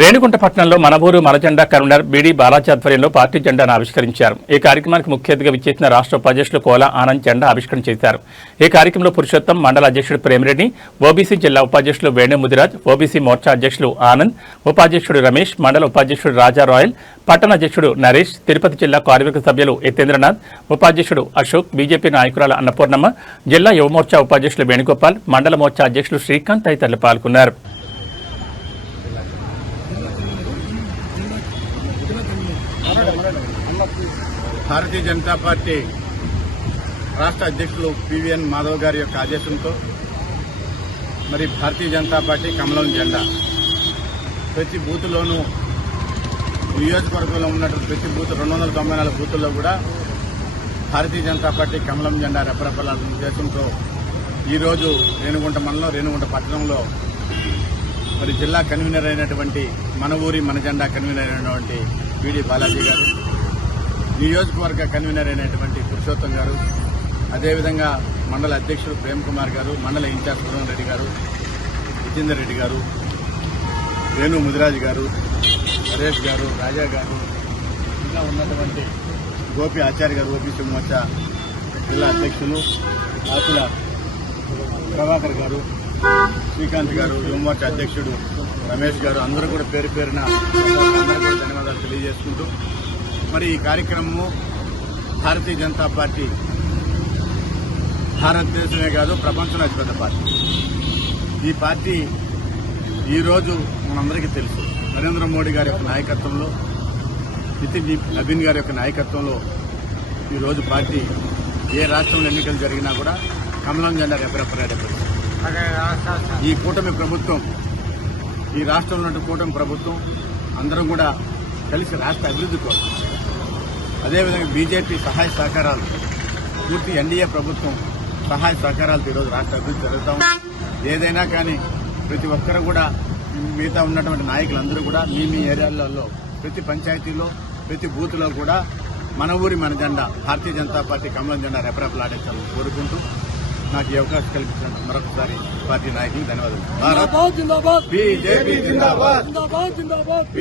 రేణిగుంట పట్టణంలో మన ఊరు మన జెండా కన్వీనర్ బీడీ బాలాజీ ఆధ్వర్యంలో పార్టీ జెండాను ఆవిష్కరించారు. ఈ కార్యక్రమానికి ముఖ్య అతిథిగా విచ్చేసిన రాష్ట్ర ఉపాధ్యక్షులు కోలా ఆనంద్ జెండా ఆవిష్కరణ చేశారు. ఈ కార్యక్రమంలో పురుషోత్తం, మండల అధ్యక్షుడు ప్రేమిరెడ్డి, ఓబీసీ జిల్లా ఉపాధ్యక్షులు వేణు ముదిరాజ్, ఓబీసీ మోర్చా అధ్యక్షులు ఆనంద్, ఉపాధ్యక్షుడు రమేష్, మండల ఉపాధ్యక్షుడు రాజా రాయల్, పట్టణ అధ్యక్షుడు నరేష్, తిరుపతి జిల్లా కార్యవర్గ సభ్యులు యతేంద్రనాథ్, ఉపాధ్యక్షుడు అశోక్, బీజేపీ నాయకురాల అన్నపూర్ణమ్మ, జిల్లా యువ మోర్చా ఉపాధ్యక్షులు వేణుగోపాల్, మండల మోర్చా అధ్యక్షులు శ్రీకాంత్ తదితరులు పాల్గొన్నారు. భారతీయ జనతా పార్టీ రాష్ట్ర అధ్యక్షులు పివిఎన్ మాధవ్ గారి యొక్క ఆదేశంతో మరి భారతీయ జనతా పార్టీ కమలం జెండా ప్రతి బూత్లోనూ నియోజకవర్గంలో ఉన్నటువంటి ప్రతి బూత్ 294 బూతుల్లో కూడా భారతీయ జనతా పార్టీ కమలం జెండా రెపరెపలాడుతున్న ఉద్దేశంతో ఈరోజు రేణిగుంట మండలం రేణిగుంట పట్టణంలో మరి జిల్లా కన్వీనర్ అయినటువంటి మన ఊరి మన జెండా కన్వీనర్ అయినటువంటి బీడీ బాలాజీ గారు, నియోజకవర్గ కన్వీనర్ అయినటువంటి పురుషోత్తం గారు, అదేవిధంగా మండల అధ్యక్షుడు ప్రేమ్ కుమార్ గారు, మండల ఇన్ఛార్జ్ సురేంద్ర రెడ్డి గారు, జితేందర్ రెడ్డి గారు, వేణు ముదిరాజ్ గారు, నరేష్ గారు, రాజా గారు, ఇంకా ఉన్నటువంటి గోపి ఆచార్య గారు, ఓబీసీ మోర్చా జిల్లా అధ్యక్షులు ఆకుల ప్రభాకర్ గారు, శ్రీకాంత్ గారు, యువ మోర్చా అధ్యక్షుడు రమేష్ గారు, అందరూ కూడా పేరు పేరున అందరూ కూడా ధన్యవాదాలు తెలియజేసుకుంటూ మరి ఈ కార్యక్రమము భారతీయ జనతా పార్టీ భారతదేశమే కాదు ప్రపంచంలో అతిపెద్ద పార్టీ. ఈ పార్టీ ఈరోజు మనందరికీ తెలుసు, నరేంద్ర మోడీ గారి యొక్క నాయకత్వంలో, నితిన్ నబీన్ గారి యొక్క నాయకత్వంలో ఈరోజు పార్టీ ఏ రాష్ట్రంలో ఎన్నికలు జరిగినా కూడా కమలం జెండా రెపరెపలాడేది. ఈ కూటమి ప్రభుత్వం, ఈ రాష్ట్రంలో ఉన్న కూటమి ప్రభుత్వం అందరం కూడా కలిసి రాష్ట్ర అభివృద్ధి కోసం, అదేవిధంగా బీజేపీ సహాయ సహకారాలు, పూర్తి ఎన్డీఏ ప్రభుత్వం సహాయ సహకారాలతో ఈరోజు రాష్ట్ర అభివృద్ధి జరుగుతాం. ఏదైనా కానీ ప్రతి ఒక్కరు కూడా మిగతా ఉన్నటువంటి నాయకులందరూ కూడా మీ ఏరియాలలో ప్రతి పంచాయతీలో ప్రతి బూత్లో కూడా మన ఊరి మన జెండా భారతీయ జనతా పార్టీ కమలం జెండా రెపరెపలాడించాలని కోరుకుంటూ నాకు ఈ అవకాశం కల్పించిన మరొకసారి పార్టీ నాయకులకు ధన్యవాదాలు.